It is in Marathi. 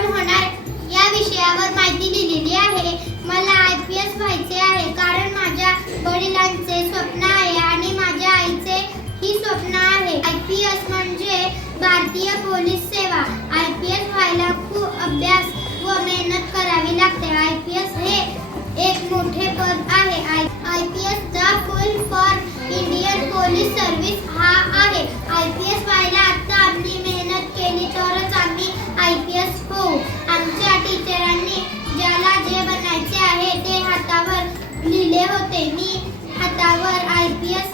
कोण होणार या विषयावर माहिती लिहिलेली आहे। मला IPS व्हायचे आहे कारण माझ्या वडिलांचे स्वप्न आहे आणि माझ्या आईचे ही स्वप्न आहे। IPS म्हणजे भारतीय पोलीस सेवा। IPS व्हायला खूप अभ्यास व मेहनत करावी लागते। IPS हे एक मोठे पद आहे। IPS चा फुल फॉर्म इंडियन पोलीस सर्व्हिस हा आहे। IPS व्हायला आता आम्ही मेहनत केली तरच आम्ही IPS होऊ। आमच्या टीचरांनी ज्याला जे बनायचे आहे ते हातावर लिहिले होते। मी हातावर IPS